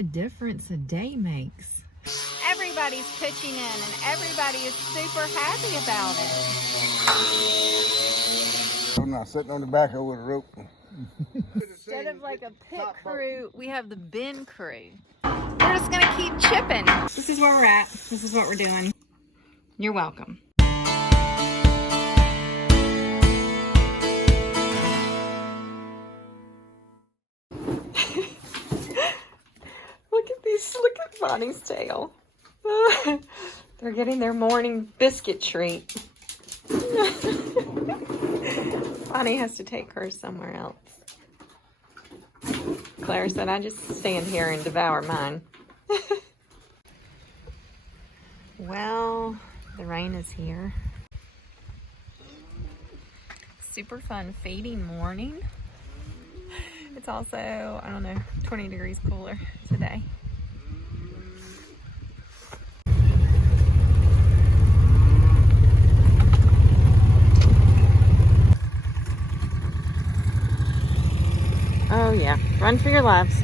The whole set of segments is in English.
a difference a day makes. Everybody's pitching in and everybody is super happy about it. I'm not sitting on the back of with a rope. Instead of like a pit crew, we have the bin crew. We're just gonna keep chipping. This is where we're at. This is what we're doing. You're welcome. Look at Bonnie's tail. They're getting their morning biscuit treat. Bonnie has to take hers somewhere else. Claire said, I just stand here and devour mine. Well, the rain is here. Super fun fading morning. It's also, I don't know, 20 degrees cooler today. Oh yeah, run for your lives.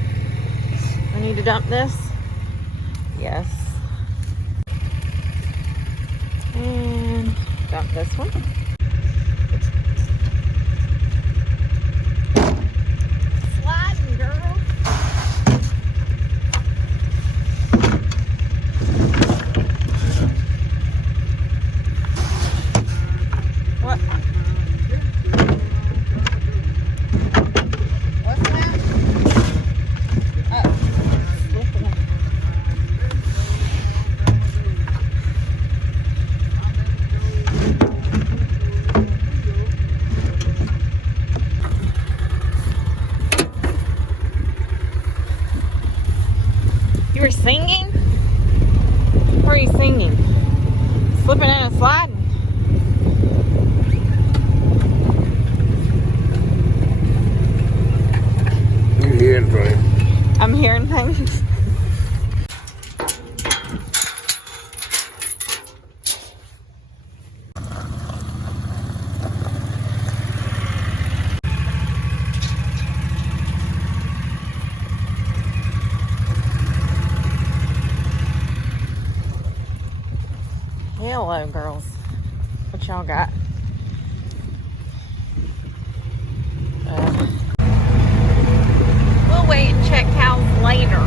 I need to dump this. Yes. And dump this one. Sliding, girl. What? You were singing? What are you singing? Slipping and sliding? You're hearing things. I'm hearing things. Hello, girls. What y'all got? We'll wait and check cows later.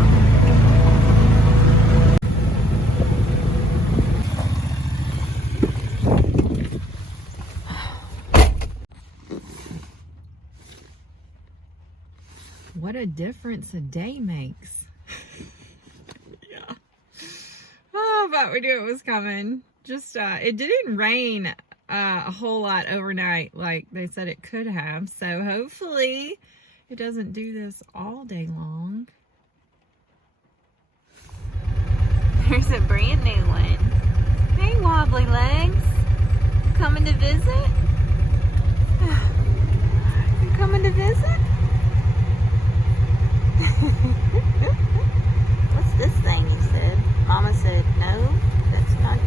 What a difference a day makes. Yeah. Oh, but we knew it was coming. Just, it didn't rain a whole lot overnight like they said it could have. So hopefully it doesn't do this all day long. There's a brand new one. Hey, wobbly legs. You coming to visit? You coming to visit? What's this thing you said? Mama said, no, that's not.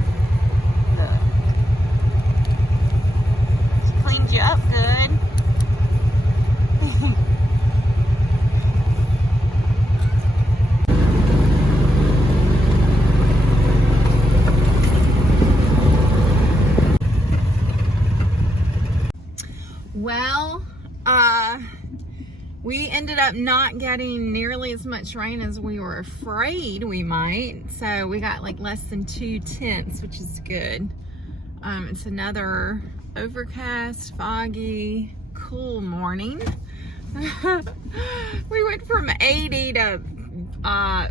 She cleaned you up good. Well, we ended up not getting nearly as much rain as we were afraid we might. So we got like less than 2/10, which is good. It's another overcast, foggy, cool morning. We went from 80 to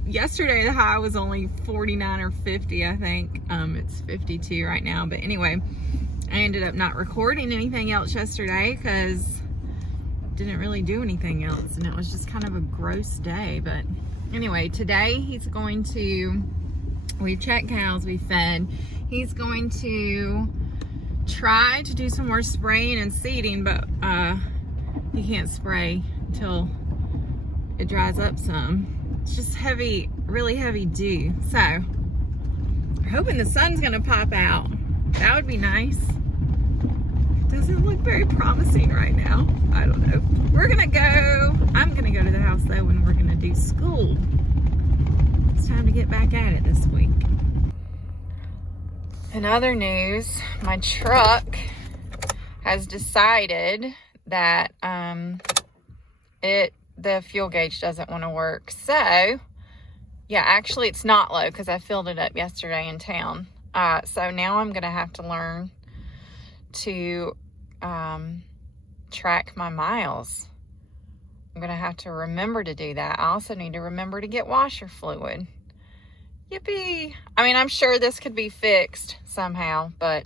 yesterday the high was only 49 or 50, I think. It's 52 right now, but anyway, I ended up not recording anything else yesterday because didn't really do anything else, and it was just kind of a gross day. But anyway, today he's going to, we've checked cows, we fed, he's going to try to do some more spraying and seeding, but he can't spray until it dries up some. It's just heavy, really heavy dew. So we're hoping the sun's gonna pop out. That would be nice. Doesn't look very promising right now. I don't know. We're gonna go, I'm gonna go to the house though when we're gonna do school. time to get back at it this week. In other news, my truck has decided that the fuel gauge doesn't want to work. So yeah, actually it's not low because I filled it up yesterday in town. So now I'm gonna have to learn to track my miles. I'm gonna have to remember to do that. I also need to remember to get washer fluid. Yippee! I mean, I'm sure this could be fixed somehow, but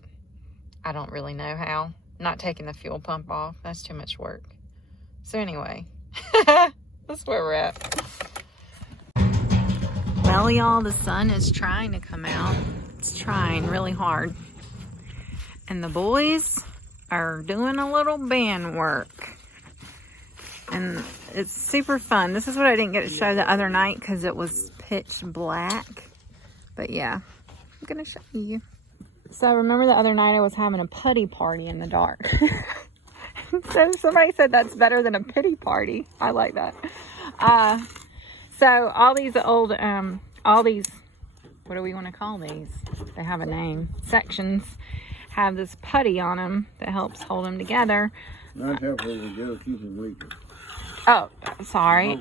I don't really know how. I'm not taking the fuel pump off. That's too much work. So anyway, that's where we're at. Well, y'all, the sun is trying to come out. It's trying really hard. And the boys are doing a little band work. And it's super fun. This is what I didn't get to show the other night because it was pitch black. But yeah, I'm going to show you. So I remember the other night I was having a putty party in the dark. So somebody said that's better than a pity party. I like that. So all these old, what do we want to call these? They have a name. Sections have this putty on them that helps hold them together. Not helpful to keep them leaking. Oh, sorry.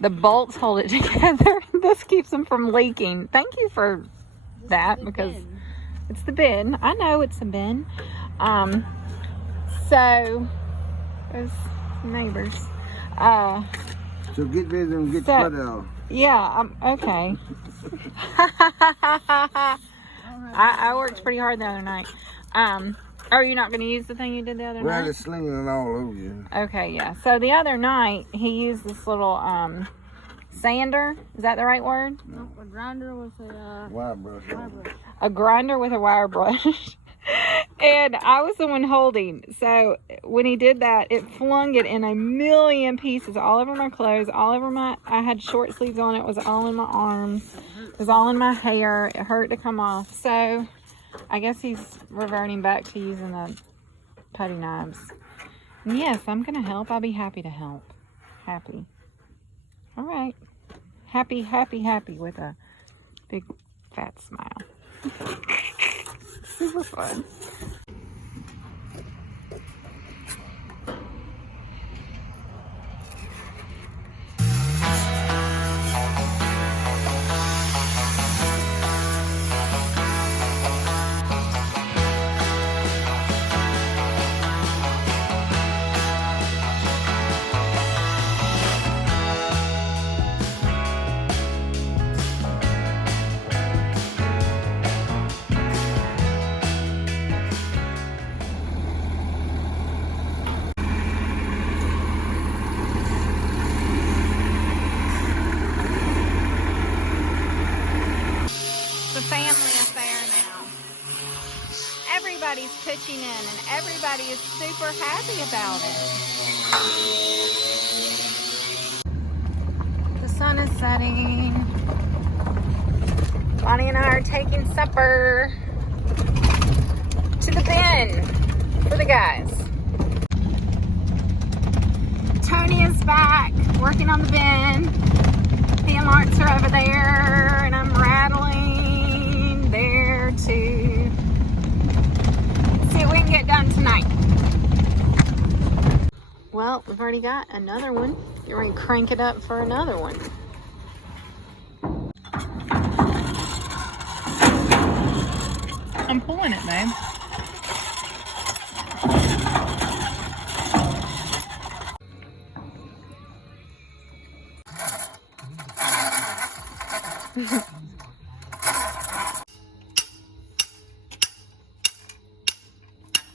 The bolts hold it together. This keeps them from leaking. Thank you for that because it's the bin. I know it's a bin. So there's neighbors. So get rid of them and get the putty off. Yeah, okay. I worked pretty hard the other night. Are you not going to use the thing you did the other night? Well, it's slinging it all over you. Okay, yeah. So the other night, he used this little sander. Is that the right word? No, a grinder with a Wire brush. A grinder with a wire brush. And I was the one holding. So when he did that, it flung it in a million pieces all over my clothes, all over I had short sleeves on. It was all in my arms. It was all in my hair. It hurt to come off. So I guess he's reverting back to using the putty knives. And yes, I'm going to help. I'll be happy to help. Happy. All right. Happy, happy, happy with a big fat smile. Super fun. Everybody's pitching in and everybody is super happy about it. The sun is setting. Bonnie and I are taking supper to the bin for the guys. Tony is back working on the bin. He and Lawrence are over there and I'm rattling there too. See what we can get done tonight. Well, we've already got another one. You're ready to crank it up for another one. I'm pulling it, babe.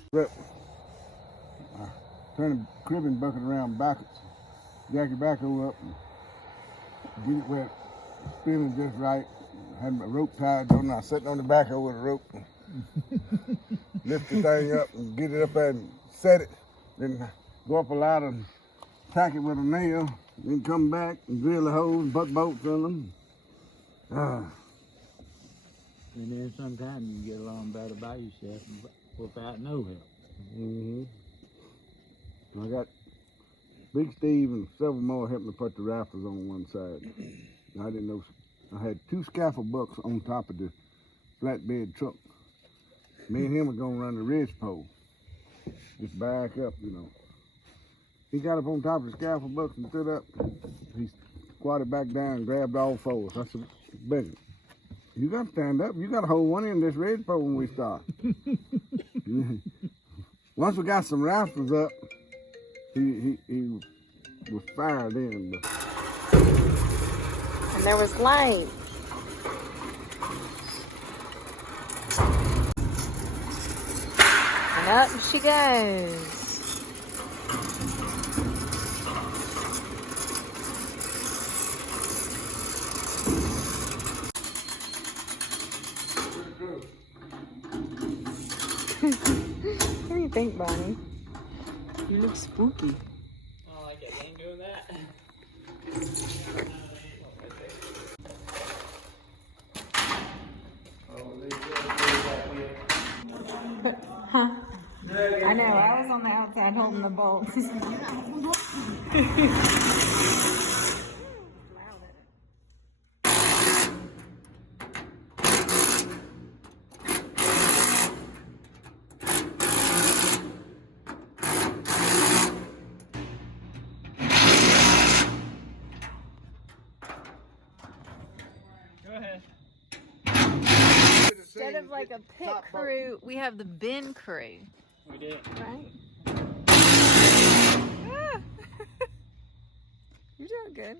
But turn the cribbing bucket around backwards. Jack your backhoe up and get it where it's spinning just right. Had my rope tied on. I was sitting on the backhoe with a rope. Lift the thing up and get it up there and set it. Then go up a ladder and tack it with a nail. Then come back and drill the holes, put bolts in them. And then sometimes you get along better by yourself without no help. I got Big Steve and several more helping me put the rafters on one side. I didn't know I had 2 scaffold bucks on top of the flatbed truck. Me and him were gonna run the ridge pole. Just back up, you know. He got up on top of the scaffold bucks and stood up. He squatted back down and grabbed all 4. I said, Becky, you gotta stand up. You gotta hold one end of this ridge pole when we start. Once we got some rafters up, he was fired in. But... And there was light. And up she goes. What do you think, Bonnie? You look spooky. I like it. Ain't doing that. Huh? I know, I was on the outside holding the bolts. Go ahead. Instead of like a pit crew, we have the bin crew. We did. Right? Ah. You're doing good.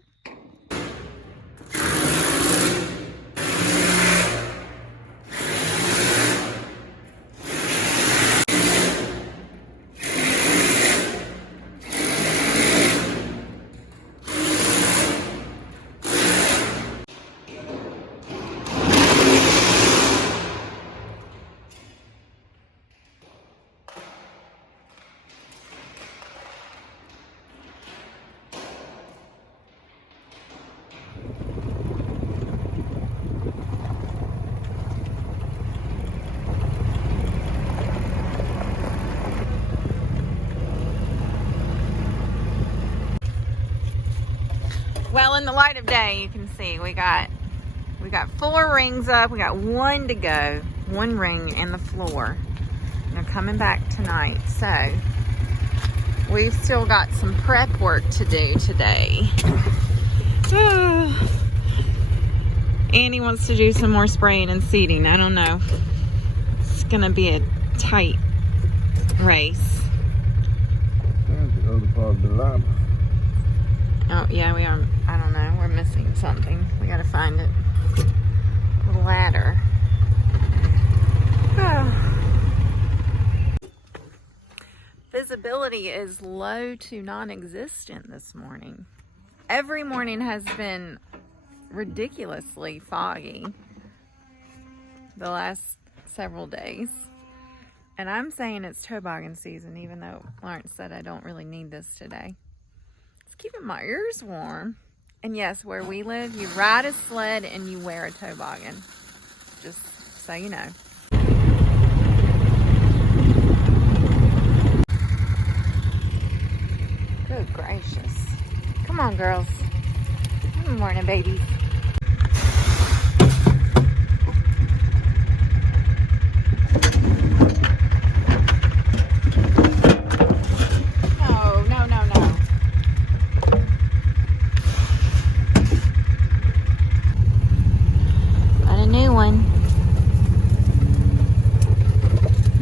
Well, in the light of day, you can see we got 4 rings up. We got 1 to go, 1 ring in the floor. And they're coming back tonight. So we've still got some prep work to do today. Annie wants to do some more spraying and seeding. I don't know. It's gonna be a tight race. There's the other part of the lab. Oh, yeah, we are. I don't know. We're missing something. We gotta find it. The ladder. Visibility is low to non-existent this morning. Every morning has been ridiculously foggy the last several days. And I'm saying it's toboggan season, even though Lawrence said I don't really need this today. Keeping my ears warm. And yes, where we live, you ride a sled and you wear a toboggan. Just so you know. Good gracious. Come on, girls. Good morning, babies.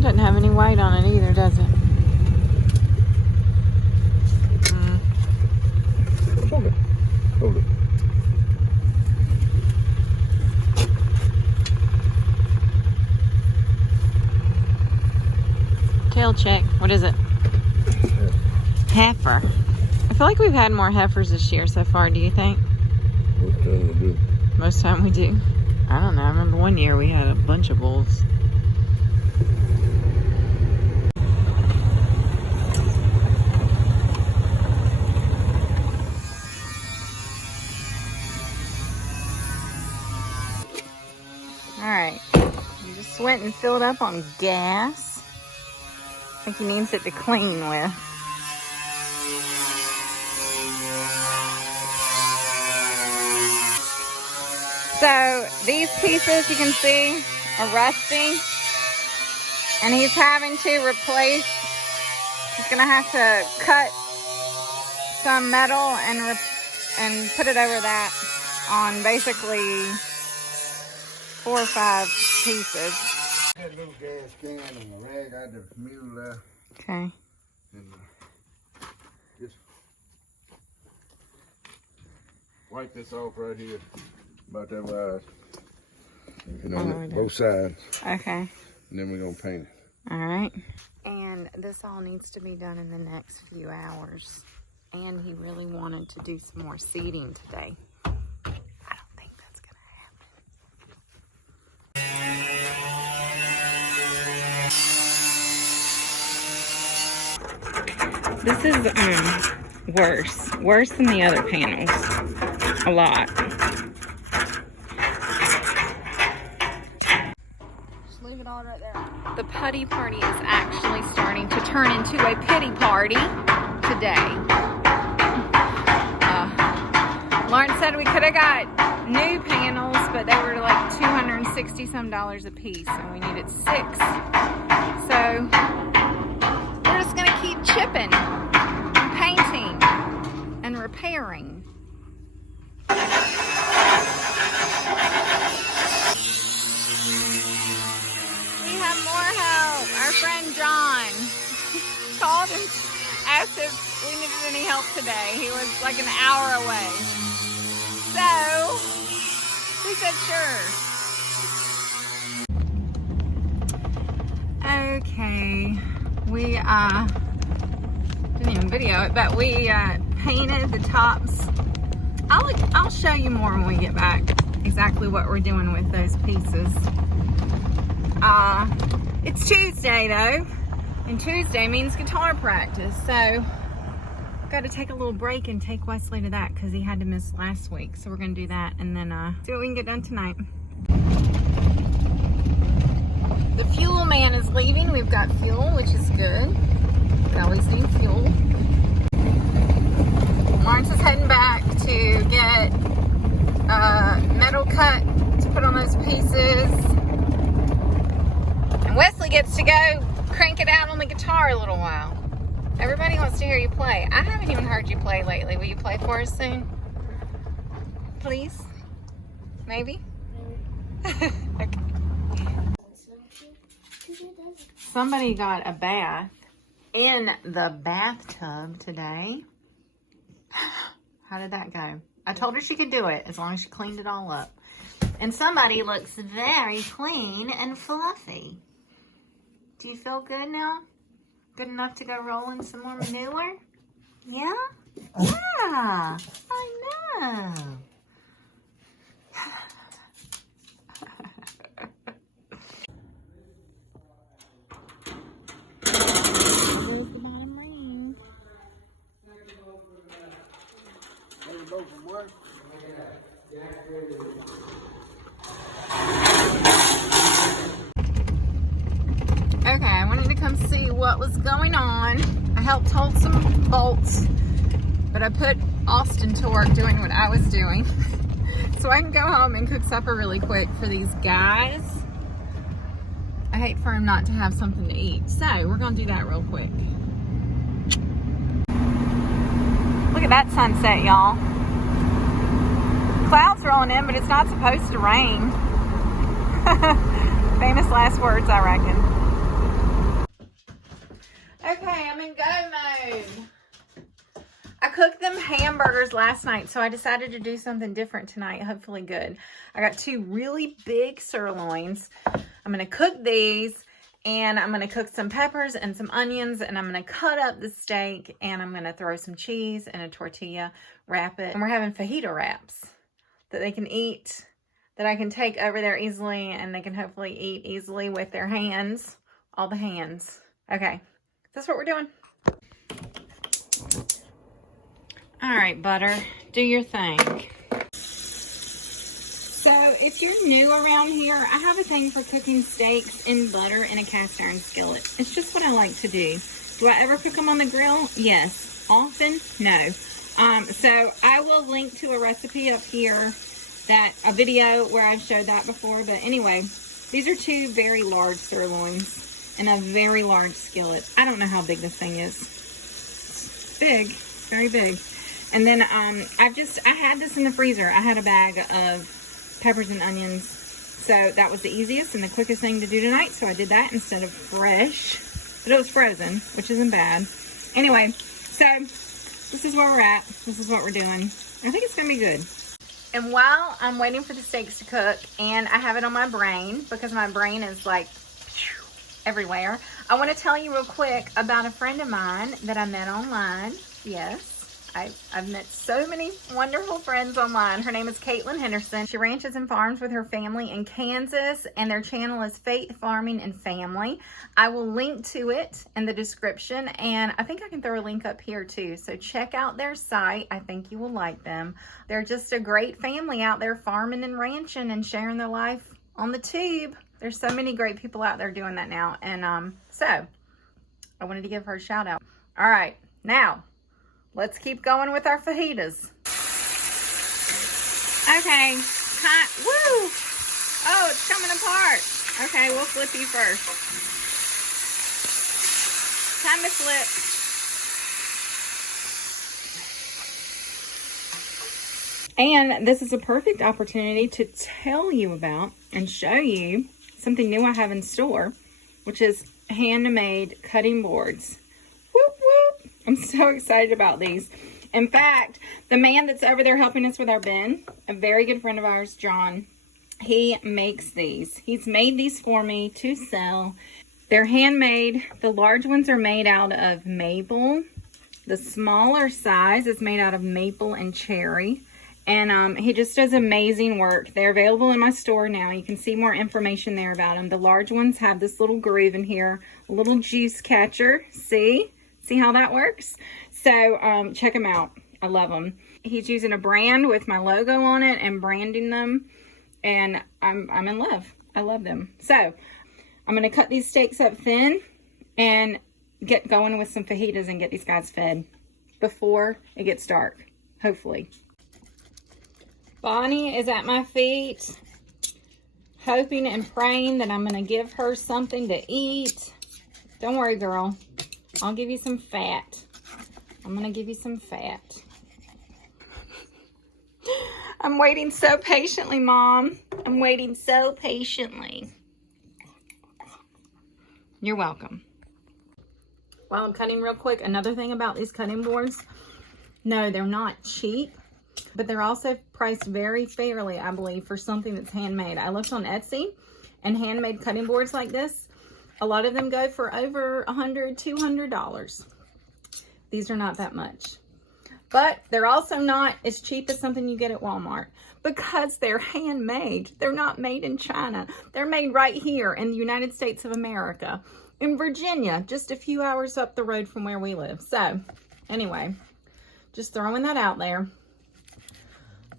Doesn't have any weight on it either, does it? Hold it. Hold it. Tail check. What is it? Heifer. I feel like we've had more heifers this year so far, do you think? Most time we do. Most time we do. I don't know. I remember one year we had a bunch of bulls. Alright, you just went and filled up on gas. I think he needs it to clean with. So these pieces you can see are rusty, and he's having to replace, he's gonna have to cut some metal and put it over that on basically 4 or 5 pieces. Got a little gas can and a rag out the mule there. Okay. And just wipe this off right here. About that wide. You know, both sides. Okay. And then we're going to paint it. All right. And this all needs to be done in the next few hours. And he really wanted to do some more seeding today. I don't think that's going to happen. This is worse than the other panels. A lot. Just leave it all right there. The putty party is actually starting to turn into a pity party today. Lauren said we could have got new panels, but they were like $260 some a piece, and we needed 6. So we're just gonna keep chipping, painting, and repairing. We have more help. Our friend John called and asked if we needed any help today. He was like an hour away. So we said sure. Okay, we didn't even video it, but we painted the tops. I'll show you more when we get back exactly what we're doing with those pieces. It's Tuesday though, and Tuesday means guitar practice, so got to take a little break and take Wesley to that because he had to miss last week. So we're gonna do that and then see what we can get done tonight. The fuel man is leaving. We've got fuel, which is good. We always need fuel. Lawrence is heading back to get metal cut to put on those pieces. And Wesley gets to go crank it out on the guitar a little while. Everybody wants to hear you play. I haven't even heard you play lately. Will you play for us soon? Please? Maybe? Okay. Somebody got a bath in the bathtub today. How did that go? I told her she could do it as long as she cleaned it all up. And somebody looks very clean and fluffy. Do you feel good now? Good enough to go roll in some more manure? Yeah? Yeah, I know. Where's the bottom ring? Okay, I wanted to come see what was going on. I helped hold some bolts, but I put Austin to work doing what I was doing. So I can go home and cook supper really quick for these guys. I hate for him not to have something to eat. So we're gonna do that real quick. Look at that sunset, y'all. Clouds rolling in, but it's not supposed to rain. Famous last words, I reckon. Okay, I'm in go mode. I cooked them hamburgers last night, so I decided to do something different tonight, hopefully good. I got 2 really big sirloins. I'm gonna cook these, and I'm gonna cook some peppers and some onions, and I'm gonna cut up the steak, and I'm gonna throw some cheese in a tortilla, wrap it, and we're having fajita wraps that they can eat, that I can take over there easily, and they can hopefully eat easily with their hands, all the hands. Okay. That's what we're doing. All right, butter, do your thing. So if you're new around here, I have a thing for cooking steaks in butter in a cast iron skillet. It's just what I like to do. Do I ever cook them on the grill? Yes. Often? No. So I will link to a recipe up here a video where I've showed that before. But anyway, these are 2 very large sirloins in a very large skillet. I don't know how big this thing is. It's big, very big. And then I had this in the freezer. I had a bag of peppers and onions. So that was the easiest and the quickest thing to do tonight. So I did that instead of fresh. But it was frozen, which isn't bad. Anyway, so this is where we're at. This is what we're doing. I think it's going to be good. And while I'm waiting for the steaks to cook, and I have it on my brain, because my brain is like everywhere, I want to tell you real quick about a friend of mine that I met online. Yes. I've met so many wonderful friends online. Her name is Caitlin Henderson. She ranches and farms with her family in Kansas, and their channel is Faith Farming and Family. I will link to it in the description, and I think I can throw a link up here too. So check out their site. I think you will like them. They're just a great family out there farming and ranching and sharing their life on the tube. There's so many great people out there doing that now. And so I wanted to give her a shout out. All right, now let's keep going with our fajitas. Okay, woo! Oh, it's coming apart. Okay, we'll flip you first. Time to flip. And this is a perfect opportunity to tell you about and show you something new I have in store, which is handmade cutting boards. Whoop, whoop. I'm so excited about these. In fact, the man that's over there helping us with our bin, a very good friend of ours, John, he makes these. He's made these for me to sell. They're handmade. The large ones are made out of maple. The smaller size is made out of maple and cherry. And he just does amazing work. They're available in my store now. You can see more information there about them. The large ones have this little groove in here, a little juice catcher. See how that works? So check them out. I love them. He's using a brand with my logo on it and branding them. And I'm in love. I love them. So I'm going to cut these steaks up thin and get going with some fajitas and get these guys fed before it gets dark, hopefully. Bonnie is at my feet, hoping and praying that I'm going to give her something to eat. Don't worry, girl. I'll give you some fat. I'm going to give you some fat. I'm waiting so patiently, Mom. I'm waiting so patiently. You're welcome. While I'm cutting real quick, another thing about these cutting boards, no, they're not cheap. But they're also priced very fairly, I believe, for something that's handmade. I looked on Etsy, and handmade cutting boards like this, a lot of them go for over $100, $200. These are not that much. But they're also not as cheap as something you get at Walmart because they're handmade. They're not made in China. They're made right here in the United States of America, in Virginia, just a few hours up the road from where we live. So, anyway, just throwing that out there.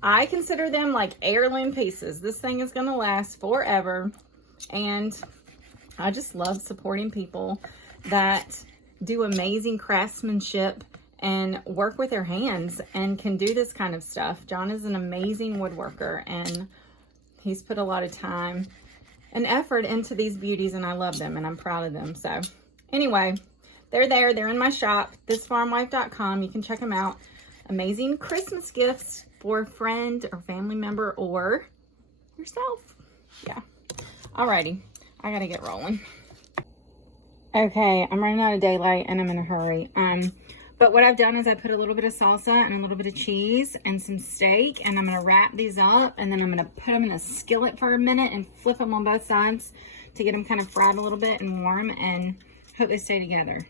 I consider them like heirloom pieces. This thing is going to last forever. And I just love supporting people that do amazing craftsmanship and work with their hands and can do this kind of stuff. John is an amazing woodworker, and he's put a lot of time and effort into these beauties, and I love them, and I'm proud of them. So anyway, they're there. They're in my shop, thisfarmwife.com. You can check them out. Amazing Christmas gifts for a friend or family member or yourself. Yeah. Alrighty. I gotta get rolling. Okay, I'm running out of daylight and I'm in a hurry. But what I've done is I put a little bit of salsa and a little bit of cheese and some steak, and I'm gonna wrap these up, and then I'm gonna put them in a skillet for a minute and flip them on both sides to get them kind of fried a little bit and warm, and hope they stay together.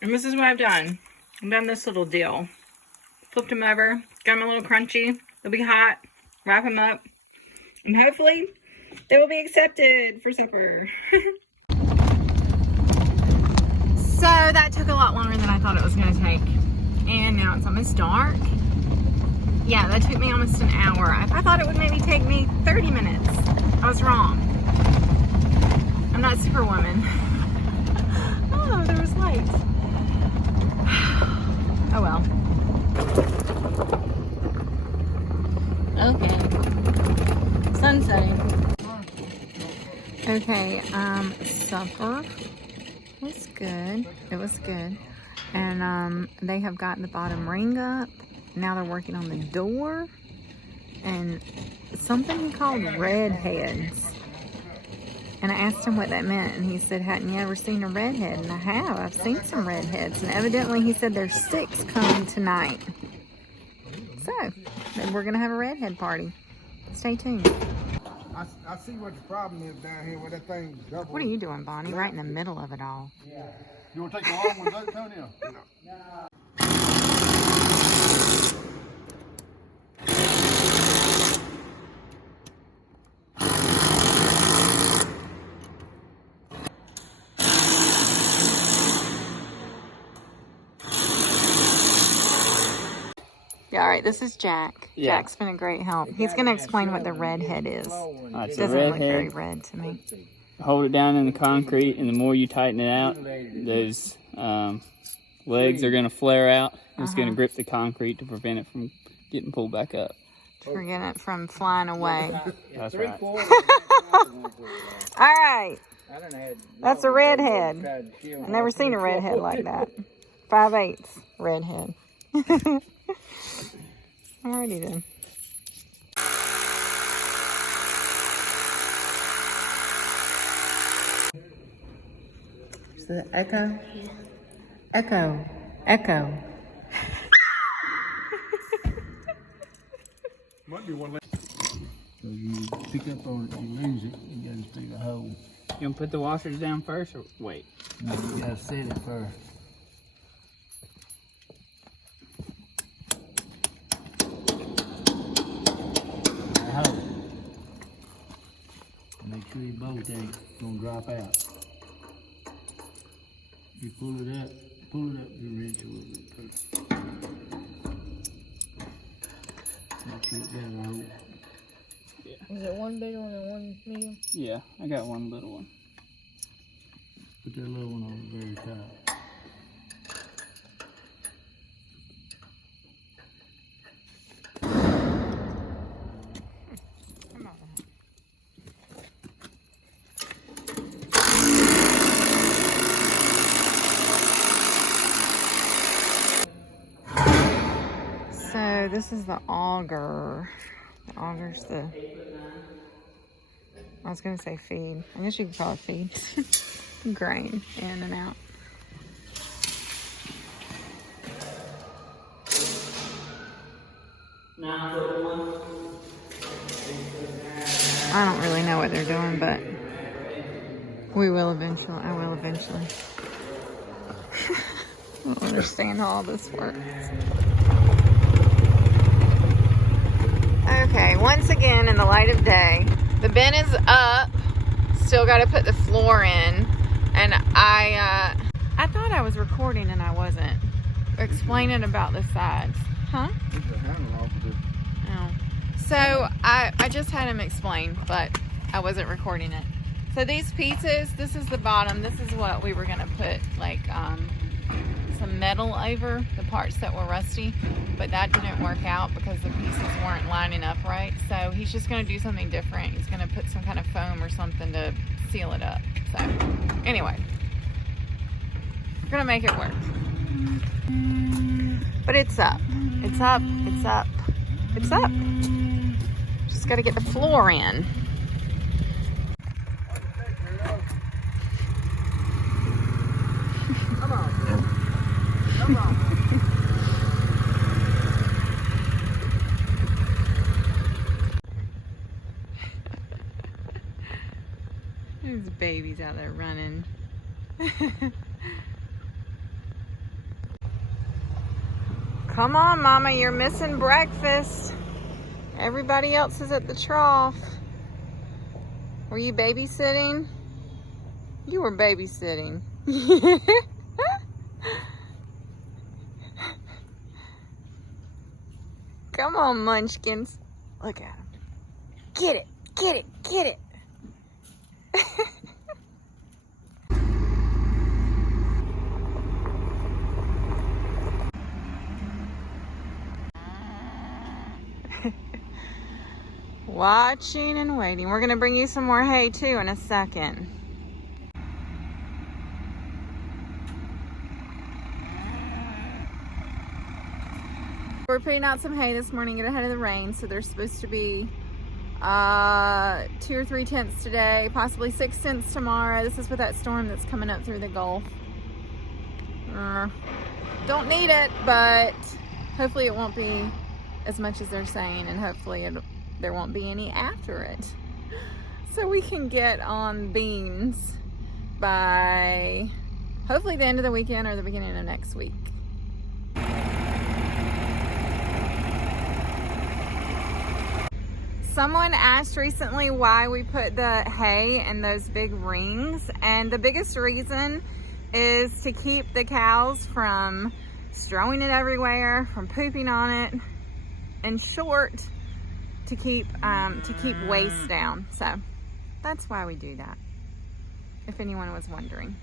And this is what I've done. I've done this little deal. Flipped them over, got them a little crunchy. They'll be hot. Wrap them up, and hopefully they will be accepted for supper. So that took a lot longer than I thought it was going to take. And now it's almost dark. Yeah, that took me almost an hour. I thought it would maybe take me 30 minutes. I was wrong. I'm not Superwoman. Oh, there was light. Oh well. Okay, supper was good. It was good. And they have gotten the bottom ring up. Now they're working on the door. And something he called redheads. And I asked him what that meant, and he said, hadn't you ever seen a redhead? And I have. I've seen some redheads. And evidently he said there's 6 coming tonight. So, then we're going to have a redhead party. Stay tuned. I see what the problem is down here where that thing double. What are you doing, Bonnie? Right in the middle of it all. You want to take the long ones out, Tony? No. Yeah, all right, this is Jack. Yeah. Jack's been a great help. He's going to explain what the redhead is. It's It a doesn't look very redhead. red to me. Hold it down in the concrete, and the more you tighten it out, those legs are going to flare out. It's going to grip the concrete to prevent it from getting pulled back up. Prevent it from flying away. That's right. All right, that's a redhead. I've never seen a redhead like that. 5/8 redhead. Alrighty then. Is the echo? Echo. Echo. Might be one left. So you pick up on it, you lose it, you gotta stick a hole. You going to put the washers down first, or wait? No, you gotta set it first. A hole. Make sure your bolt ain't gonna drop out. You pull it up the wrench a little bit first. Make sure it got a hole. Is it one big one and one medium? Yeah, I got one little one. Put that little one on the very top. So this is the auger. The auger's the, I was gonna say feed. I guess you could call it feed. Grain in and out. I don't really know what they're doing, but we will eventually. I will eventually. I don't understand how all this works. Okay, once again in the light of day, the bin is up. Still got to put the floor in, and I thought I was recording and I wasn't. Explaining about the sides, huh? There's a handle off of this. Oh. So I just had him explain, but I wasn't recording it. So these pieces, this is the bottom. This is what we were gonna put like some metal over the parts that were rusty, but that didn't work out because the pieces weren't lining up right. So he's just gonna do something different. He's gonna put some kind of foam or something to seal it up. So anyway, we're gonna make it work. But it's up. It's up. It's up. It's up. Just gotta get the floor in. Come on. Come on. There's babies out there running. Come on, Mama, you're missing breakfast. Everybody else is at the trough. Were you babysitting? You were babysitting. Come on, munchkins. Look at them. Get it, get it, get it. Watching and waiting. We're gonna bring you some more hay too in a second. We're putting out some hay this morning, get ahead of the rain. So there's supposed to be 2 or 3 tenths today, possibly 6 tenths tomorrow. This is with that storm that's coming up through the Gulf. Don't need it, but hopefully it won't be as much as they're saying, and hopefully there won't be any after it. So we can get on beans by hopefully the end of the weekend or the beginning of next week. Someone asked recently why we put the hay in those big rings, and the biggest reason is to keep the cows from strowing it everywhere, from pooping on it, and short, to keep waste down. So that's why we do that, if anyone was wondering.